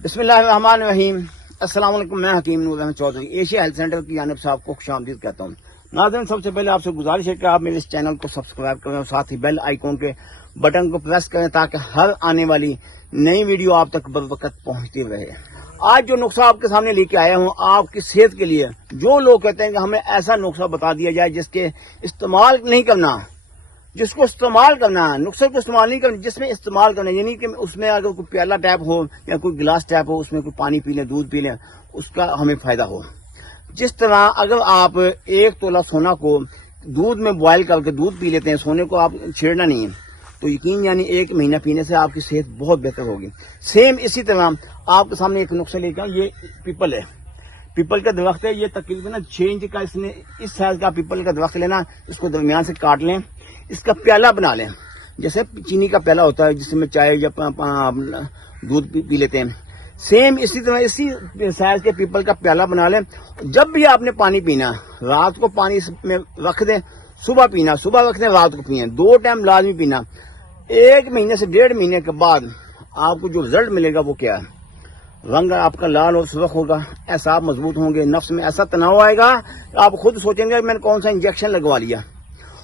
بسم اللہ الرحمن الرحیم۔ السلام علیکم، میں Hakeem Noor Ahmad Chaudhry Asia health centre کی جانب سے آپ کو خوش آمدید کہتا ہوں۔ ناظرین، سب سے پہلے آپ سے گزارش ہے کہ آپ میرے اس چینل کو سبسکرائب کریں اور ساتھ ہی بیل آئیکن کے بٹن کو پریس کریں تاکہ ہر آنے والی نئی ویڈیو آپ تک بر وقت پہنچتی رہے۔ آج جو نسخہ آپ کے سامنے لے کے آیا ہوں آپ کی صحت کے لیے، جو لوگ کہتے ہیں کہ ہمیں ایسا نسخہ بتا دیا جائے جس کے استعمال نہیں کرنا، جس کو استعمال کرنا ہے، نسخے کو استعمال نہیں کرنا، جس میں استعمال کرنا، یعنی کہ اس میں اگر کوئی پیالہ ٹائپ ہو یا کوئی گلاس ٹائپ ہو، اس میں کوئی پانی پی لیں، دودھ پی لیں، اس کا ہمیں فائدہ ہو۔ جس طرح اگر آپ 1 تولہ سونا کو دودھ میں بوائل کر کے دودھ پی لیتے ہیں، سونے کو آپ چھیڑنا نہیں ہے، تو یقین یعنی 1 مہینہ پینے سے آپ کی صحت بہت بہتر ہوگی۔ سیم اسی طرح آپ کے سامنے ایک نسخہ لے کے آؤں، یہ پیپل ہے، پیپل کا درخت ہے، یہ تقریباً 6 انچ کا، اس سائز کا پیپل کا درخت لینا، اس کو درمیان سے کاٹ لیں، اس کا پیالہ بنا لیں، جیسے چینی کا پیالہ ہوتا ہے جس میں چائے یا دودھ پی لیتے ہیں، سیم اسی طرح اسی سائز کے پیپل کا پیالہ بنا لیں۔ جب بھی آپ نے پانی پینا، رات کو پانی اس میں رکھ دیں، صبح پینا، صبح رکھ دیں، رات کو پئیں، 2 ٹائم لازمی پینا۔ 1 مہینے سے 1.5 مہینے کے بعد آپ کو جو رزلٹ ملے گا وہ کیا ہے؟ رنگ آپ کا لال اور سرخ ہوگا، اعصاب مضبوط ہوں گے، نفس میں ایسا تناؤ آئے گا کہ آپ خود سوچیں گے میں نے کون سا انجیکشن لگوا لیا،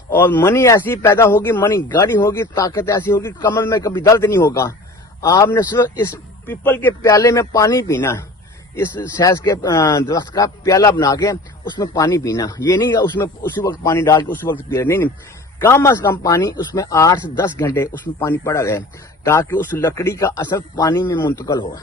اور منی ایسی پیدا ہوگی، منی گاڑی ہوگی، طاقت ایسی ہوگی، کمر میں کبھی درد نہیں ہوگا۔ آپ نے صرف اس پیپل کے پیالے میں پانی پینا، اس سائز کے درخت کا پیالہ بنا کے اس میں پانی پینا، یہ نہیں اس میں اسی وقت پانی ڈال کے اسی وقت پی نہیں، کم از کم پانی اس میں 8 سے 10 گھنٹے اس میں پانی پڑا رہے تاکہ اس لکڑی کا اثر پانی میں منتقل ہو۔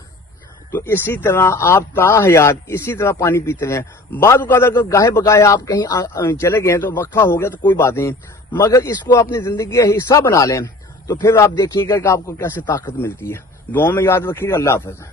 تو اسی طرح آپ تا حیات اسی طرح پانی پیتے ہیں۔ بعض اوقات اگر گاہے بگاہے آپ کہیں چلے گئے تو وقفہ ہو گیا تو کوئی بات نہیں، مگر اس کو اپنی زندگی کا حصہ بنا لیں تو پھر آپ دیکھیے گا کہ آپ کو کیسے طاقت ملتی ہے۔ دعاؤں میں یاد رکھیے گا۔ اللہ حافظ۔